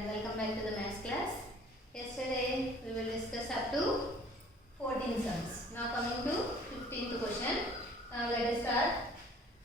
and welcome back to the maths class. Yesterday we will discuss up to 14 sums. Now coming to 15th question. Now let us start.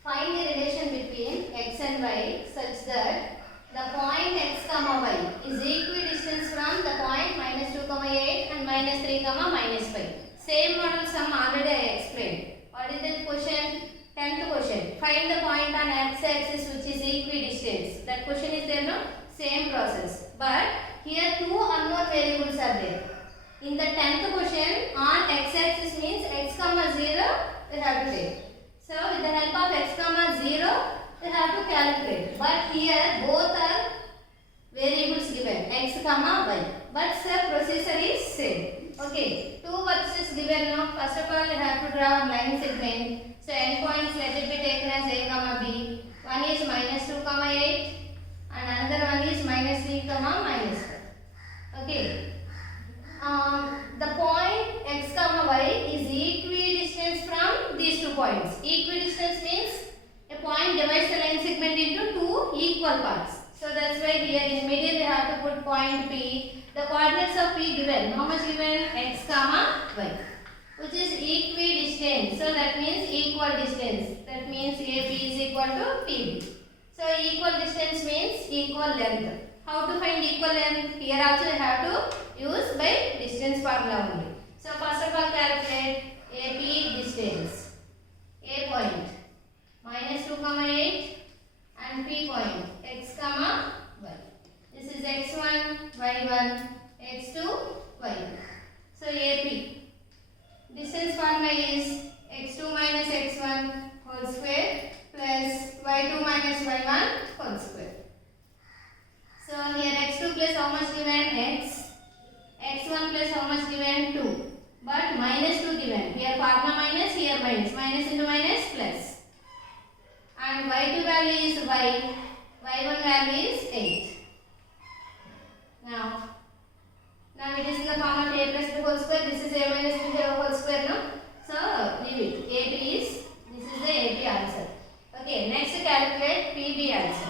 Find the relation between x and y such that the point x comma y is equidistant from the point minus 2 comma 8 and minus 3 comma minus 5. Same model sum already I explained. What is the question? 10th question. Find the point on x-axis which is equidistant. That question is there, no? Same process. But here two unknown variables are there. In the 10th question, on x-axis means x comma 0 we have to take. So with the help of x comma 0 we have to calculate. But here both are variables given, x comma y. But the procedure is same. Okay, two vertices given now. First of all, we have to draw a line segment. So endpoints let it be taken as a comma b. One is minus 2 comma 8 and another one is minus 3 comma minus 5. Okay. The point x comma y is equidistant from these 2 points. Equidistance means a point divides the line segment into 2 equal parts. So that's why here in middle we have to put point P. The coordinates of P given. How much given? X comma y, which is equidistant. So that means equal distance. That means AP is equal to PB. So equal distance means equal length. How to find equal length? Here also we have to use by distance formula only. So first of all calculate AP distance. A point minus 2 comma 8 and P point x comma y. This is x1, y1, x2, y1. So AP. Distance formula is x2 minus x1 whole square plus y2 minus y1 whole square. So here x2 plus how much given? X. x1 plus how much given? 2. But minus 2 given. Here formula minus, here minus. Minus into minus plus. And y2 value is y. y1 value is 8. Now it is in the form of a plus b whole square. This is a minus b whole square, no? So leave it. AP is, this is the AP answer. Okay, next calculate PB answer.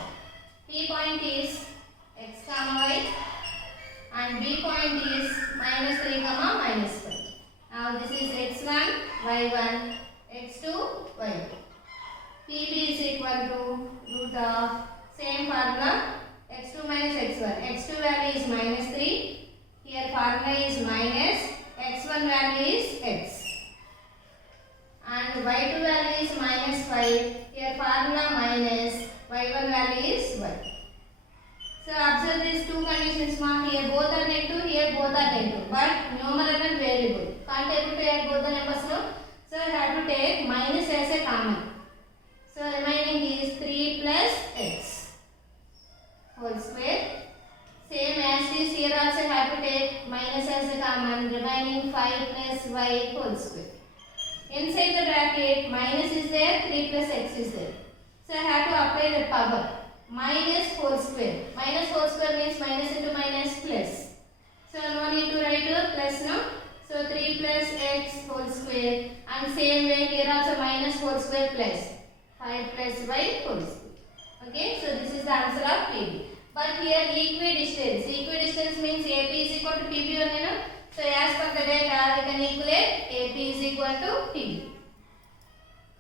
P point is x comma y and B point is minus 3 comma minus 5. Now this is x1, y1, x2, y2. PB is equal to root of same formula x2 minus x1. x2 value is minus 3. Here formula is minus, x1 value is x. And y2 value is minus 5. Here formula minus, y1 value is y. So observe these two conditions. Here both are negative, here both are negative. But numerator variable. Can't able to add both the numbers, no? So I have to take minus as a common. So remaining is 3 plus x whole square. Same as this, here also have to take minus as a common, remaining 5 plus y whole square. Inside the bracket, minus is there, 3 plus x is there. So I have to apply the power. Minus whole square. Minus whole square means minus into minus plus. So no need to write a plus, no? So 3 plus x whole square. And same way here also minus whole square plus 5 plus y whole square. Okay, so this is the answer of PB. But here equidistance. Equidistance means AP is equal to PB only, no? So as per the data, we can equate AP is equal to PB.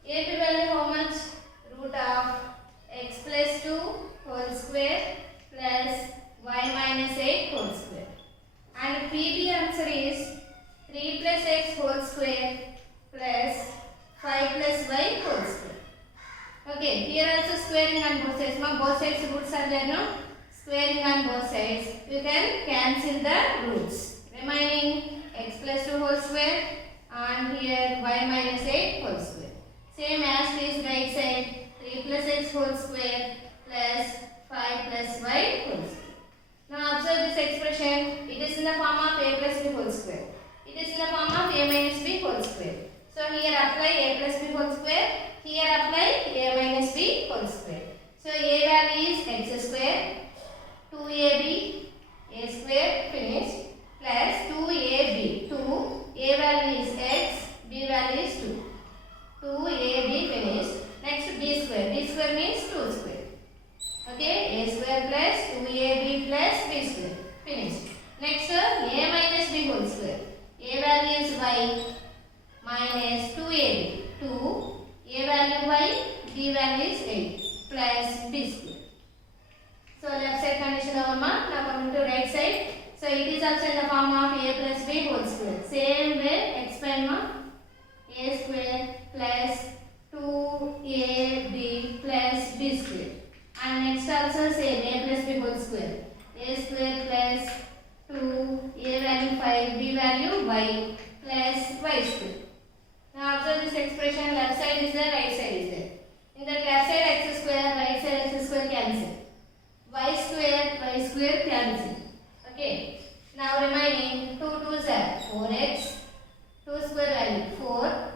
AP value how much? Root of x plus 2 whole square plus y minus 8 whole square. And PB answer is 3 plus x whole square plus 5 plus y whole square. Okay, here also squaring on both sides. Both sides roots are there, no? Squaring on both sides, you can cancel the roots. Remaining x plus 2 whole square and here y minus 8 whole square. Same as this right side, 3 plus x whole square plus 5 plus y whole square. Now observe this expression. It is in the form of a plus b whole square. It is in the form of a minus b whole square. So here apply a plus b whole square. Here apply a minus b whole square. So a value is x square. 2ab, a square finished, plus 2ab, 2, a value is x, b value is 2. 2ab finished, next b square means 2 square. Okay. it is also in the form of a plus b whole square. Same way expand a square plus 2ab plus b square. And next also same a plus b whole square. A square plus 2 a value 5 b value y plus y square. Now observe this expression, left side is there, right side is there. In the left side x square, right side x square cancel. Y square cancel. Okay. Now remaining 2 2s are 4x, 2 square value 4,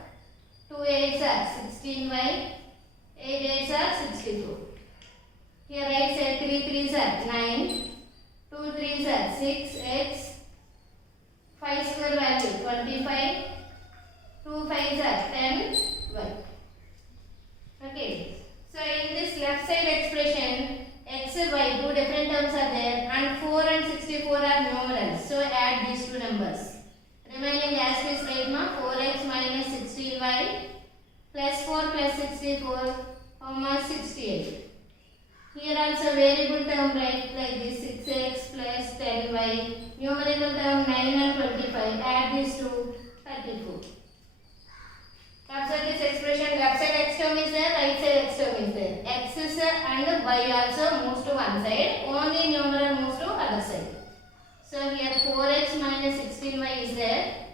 2 8s are 16y, 8 8s are 64. Here right side 3 3s are 9, 2 3s are 6x, 5 square value 25, 2 5s are 10y. Okay. So in this left side expression, x, y, two different terms are there and 4 and 64 are numerals. So add these two numbers. Remaining as is right now 4x minus 16y plus 4 plus 64 comma 68. Here also variable term right like this 6x plus 10y. Numerical term 9 and 25. Add these two 34. Observe this expression, left side x term is there, right side x term is there. X and y also moves to one side, only numeral moves to other side. So here 4x minus 16y is there.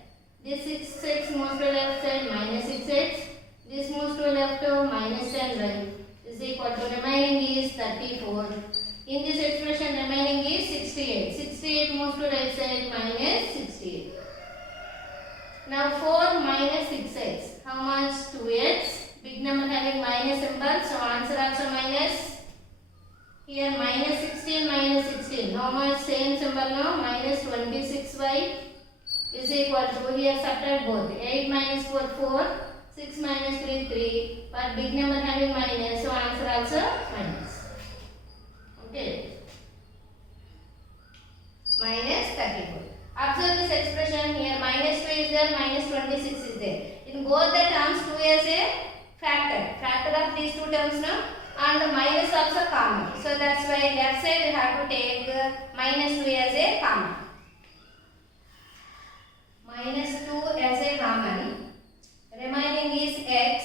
This 6x moves to left side minus 6x. This moves to left to minus 10y is equal to remaining is 34. In this expression remaining is 68. 68 moves to right side minus 68. Now 4 minus 6x. How much? 2x. Big number having minus symbol. So answer also minus. Here minus 16 minus 16. How much? Same symbol now. Minus 26y is equal to, here subtract both. 8 minus 4 4. 6 minus 3 3. But big number having minus. So answer also minus. Okay. Minus 34. Observe this expression here, minus 2 is there, minus 26 is there. In both the terms, 2 is a factor of these two terms now, and the minus also common. So that's why left side we have to take minus 2 as a common. Minus 2 as a common. Remaining is x.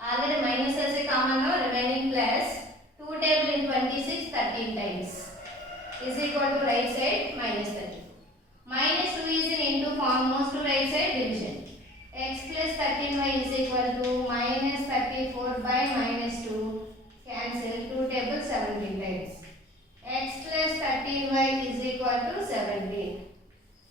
Already minus as a common now, remaining plus 2 table in 26, 13 times. Is equal to right side minus 30. Minus 2 is in into form, moves to right side division. X plus 13y is equal to minus 34 by minus 2. Cancel 2 table 17 times. X plus 13y is equal to 17.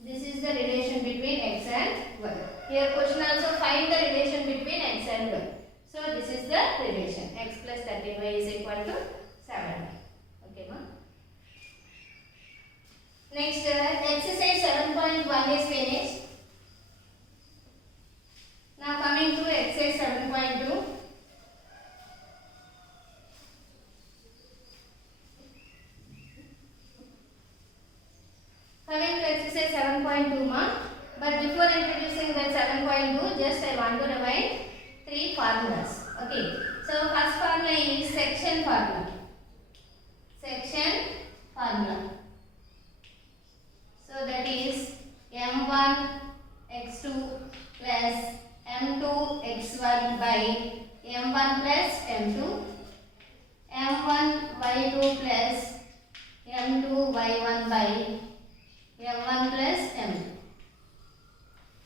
This is the relation between x and y. Here question also find the relation between x and y. So this is the relation. X plus 13y is equal to 17. Okay, ma? Next, exercise 7.1 is finished. Now coming to exercise 7.2. Coming to exercise 7.2 ma. But before introducing that 7.2, just I want to remind 3 formulas. Okay. So first formula is section formula. Section formula. So that is m1 x2 plus m2 x1 by m1 plus m2, m1 y2 plus m2 y1 by m1 plus m2.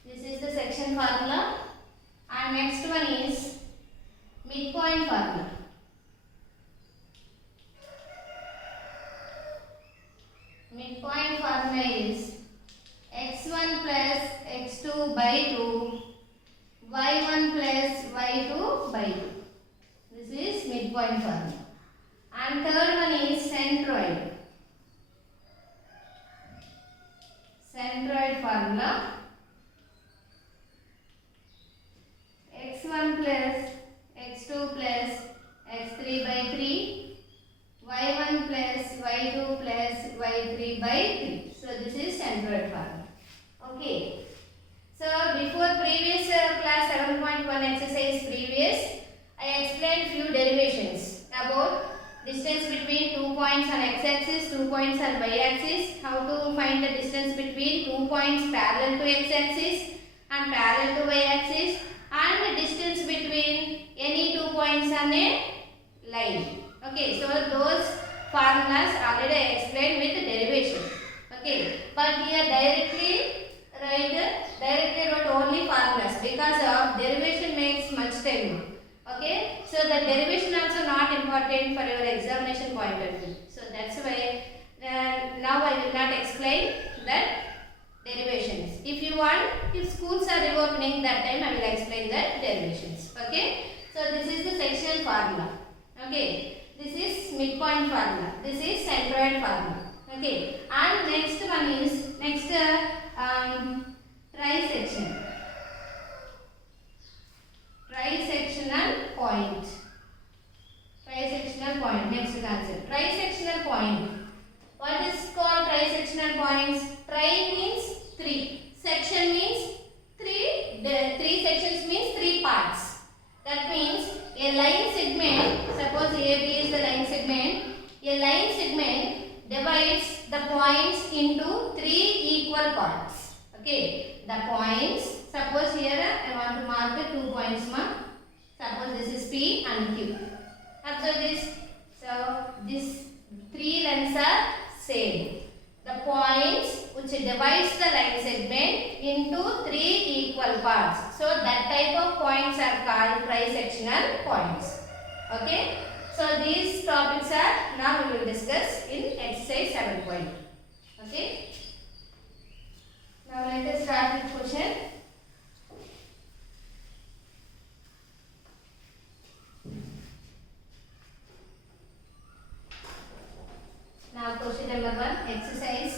This is the section formula. And next one is midpoint formula. Midpoint formula is x1 plus x2 by 2, y1 plus y2 by 2. This is midpoint formula. And third one is centroid. Centroid formula. x1 plus x2 plus x3 by 3, y1 plus y2 plus y3 by 3. So this is centroid formula. Okay. So before previous class 7.1 exercise previous, I explained few derivations about distance between 2 points points on x-axis, 2 points on y-axis. How to find the distance between 2 points parallel to x-axis and parallel to y-axis, and the distance between any 2 points on a line. Okay, so those formulas already I explained with derivation. Okay, but here directly wrote only formulas because of derivation makes much time. Okay, so the derivation also not important for your examination point of view. So that's why now I will not explain that derivations. If you want, if schools are reopening, that time I will explain the derivations. Okay, so this is the sectional formula. Okay, this is midpoint formula. This is centroid formula. Okay, and next one is trisection. Trisectional point. Trisectional point. Next concept. Trisectional point. What is called trisectional points? Tri means 3. Section means 3. The 3 sections means 3 parts. That means a line segment. Suppose AB is the line segment. A line segment divides the points into 3 equal parts. Okay. The points. Suppose here I want to mark 2 points. Suppose this is P and Q. Observe this. So this 3 lines are same. The points which divides the line segment into 3 equal parts. So that type of points are called trisectional points. Okay. So these topics are now we will discuss in exercise 7.2. Okay. Now let us start with question. Now question number 1, exercise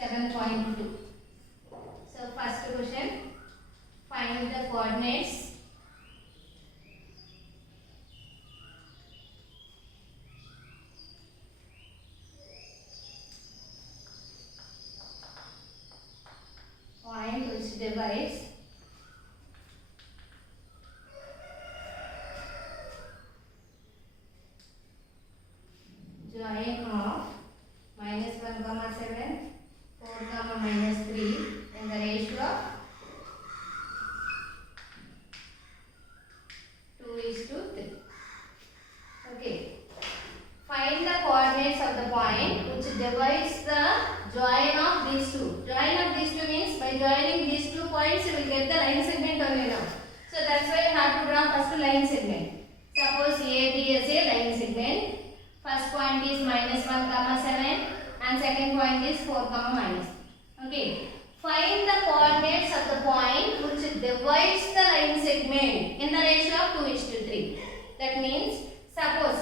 7.2. So first question, find the coordinates point which divides join of -1, 7, 4, -3 in the ratio of 2:3. Okay. Find the coordinates of the point which divides the join of these two. Join of these two means by joining these 2 points you will get the line segment only now. So that's why you have to draw first line segment. Suppose AB is a line segment. First point is -1, 7 and second point is 4, -. Okay. Find the coordinates of the point which divides the line segment in the ratio of 2:3. That means suppose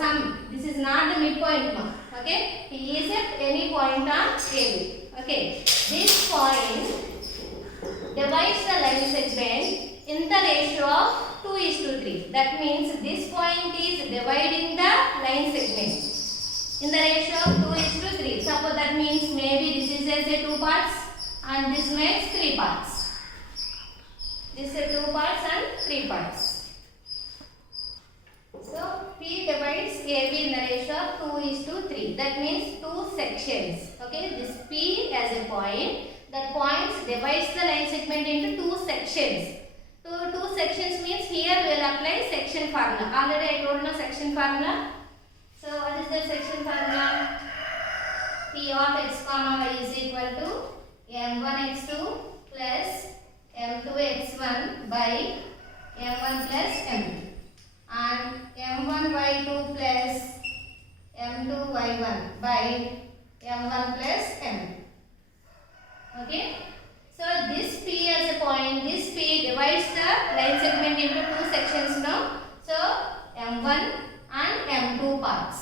this is not the midpoint. Okay. He is at any point on AB. Okay. This point divides the line segment in the ratio of 2:3. That means this point is dividing the line segment in the ratio of 2:3. Suppose that means maybe this is as a 2 parts and this makes 3 parts. This is 2 parts and 3 parts. So P divides AB in the ratio of 2:3. That means 2 sections. Okay, this P as a point. That points divides the line segment into 2 sections. So 2 sections means here we will apply section formula. Already I told you section formula. So what is the section formula? P of x comma y is equal to m1 x2 plus m2 x1 by m1 plus m2 and m1 y2 plus m2 y1 by m1 plus m2. Okay. So this P as a point, this P divides the line segment into 2 sections now. So m1 and m2 parts.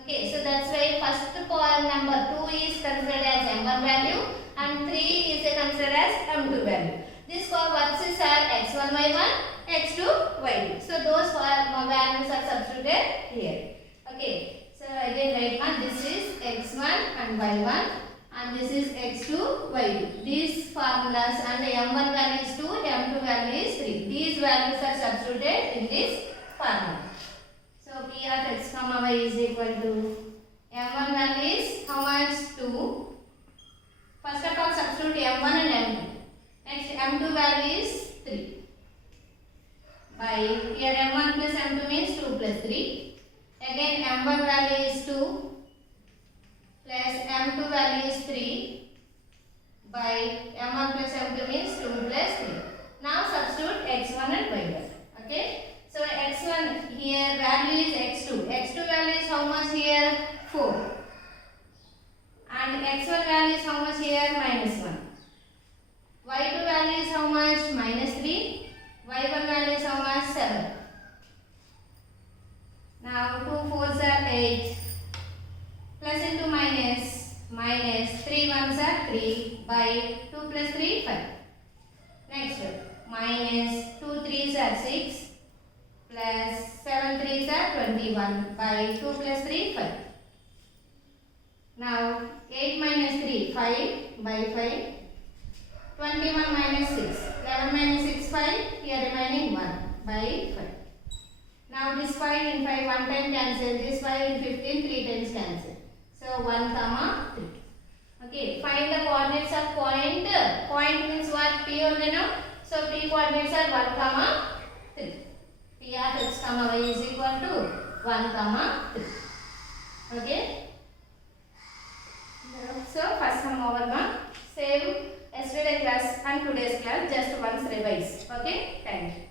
Okay, so that's why first point number 2 is considered as m1 value and 3 is considered as m2 value. These values are x1 y1, x2 y2. So those values are substituted here. Okay, so again write down this is x1 and y1 and this is x2 y2. These formulas and the m1 value is 2, m2 value is 3. These values are substituted in this formula. So P of x comma y is equal to by m1 plus m2 means 2 plus 3. Now substitute x1 and y1. Okay. So x1 here value is x2. x2 value is how much here? 4. And x1 value is how much here? -1. y2 value is how much? -3. y1 value is how much? 7. Now 2 4s are 8. Plus into minus. Minus 3 1s are 3 by 2 plus 3 5. Next minus 2 3s are 6 plus 7 3s are 21 by 2 plus 3 5. Now 8 minus 3 5 by 5. 21 minus 6 11 minus 6 5. Here remaining 1 by 5. Now this 5 in 5 one time cancel. This 5 in 15 3 times cancel. So 1 comma 3. Okay, find the coordinates of point. Point means what? P only, no? So P coordinates are 1 comma 3. P of x comma y is equal to 1 comma 3. Okay. So first sum over now. Same yesterday class and today's class, just once revise. Okay. Thank you.